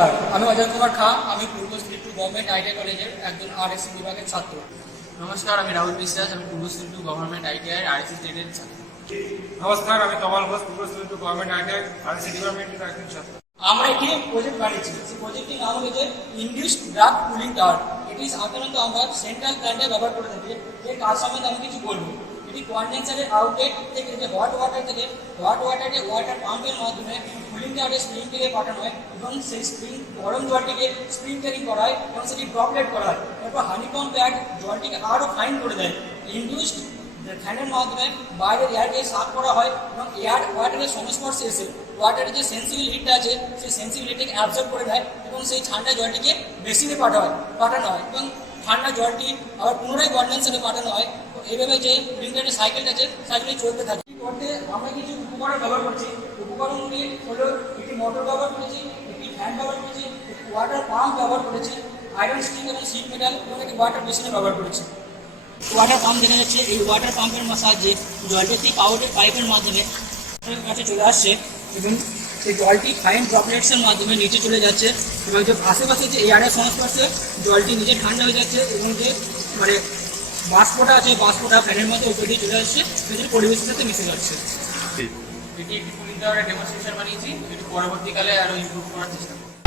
নমস্কার আমি অজয় কুমার খা আমি পূর্বশ্রী টু গভর্নমেন্ট আইটিআই কলেজের একজন আরএসসি বিভাগের ছাত্র। নমস্কার আমি রাহুল বিশ্বাস আমি Purbashree two government ITI RAC স্টেটের ছাত্র। নমস্কার আমি Kamal Ghosh Purbasthali two government ITI RC ডিপার্টমেন্টের একজন ছাত্র। আমরা একটি প্রজেক্ট বানিয়েছি। সেই প্রজেক্টটির নাম হচ্ছে ইন্ডিউস ড্রাগ কুলিং টাওয়ার এটি সাধারণত আমরা সেন্ট্রাল প্ল্যান্টে ব্যবহার করে থাকি। এর কাজ সম্বন্ধে আমি কিছু বলব। এটি কন্ডেন্সারের আউটলেট থেকে যে হট ওয়াটার থেকে হট ওয়াটারকে ওয়াটার পাম্পের মাধ্যমে কুলিং টাওয়ারে স্প্রিং থেকে পাঠানো হয় এবং সেই স্প্রিং গরম জলটিকে স্প্রিং ট্যারিং করা হয় এবং সেটি ড্রপলেট করা হয়, তারপর হানিকম প্যাড জলটিকে আরও ফাইন করে দেয়। ইন্ডিউসড ফ্যানের মাধ্যমে বাইরের এয়ারকে সাফ করা হয় এবং এয়ার ওয়াটারের সংস্পর্শে এসে ওয়াটারের যে সেন্সিবল হিটটা আছে, সেই সেন্সিবল হিটটাকে অ্যাবজর্ব করে দেয় এবং সেই ঠান্ডা জলটিকে মেশিনে পাঠানো হয় পাঠানো হয় এবং ঠান্ডা জলটি আবার পুনরায় কন্ডেন্সারে পাঠানো হয়। এইভাবে যে প্রিন্টারের সাইকেলটা আছে সাইকেলটি চলতে থাকে। করতে আমরা কিছু উপকরণ ব্যবহার করছি। উপকরণগুলি হলো একটি মোটর ব্যবহার করেছি, একটি ফ্যান ব্যবহার করেছি ওয়াটার পাম্প ব্যবহার করেছি আয়রন স্টিক এবং সিট মেটাল এবং একটি ওয়াটার মেশিনে ব্যবহার করেছি। ওয়াটার পাম্প দেখা যাচ্ছে, এই ওয়াটার পাম্পের সাহায্যে জলটি পাউডার পাইপের মাধ্যমে কাছে চলে আসছে এবং সেই জলটি ফাইন ড্রপলেটসের মাধ্যমে নিচে চলে যাচ্ছে এবং যে আশেপাশে যে এয়ারের সংস্পর্শে জলটি নিচে ঠান্ডা হয়ে যাচ্ছে এবং যে মানে বাষ্পটা আছে বাষ্পটা ফ্যানের মধ্যে উপরে দিয়ে চলে আসছে সেটি পরিবেশের সাথে মিশে যাচ্ছে। এটি একটি পুলিশ দেওয়ার ডেমনস্ট্রেশন বানিয়েছি এটি পরবর্তীকালে আরও ইমপ্রুভ করার চেষ্টা করব।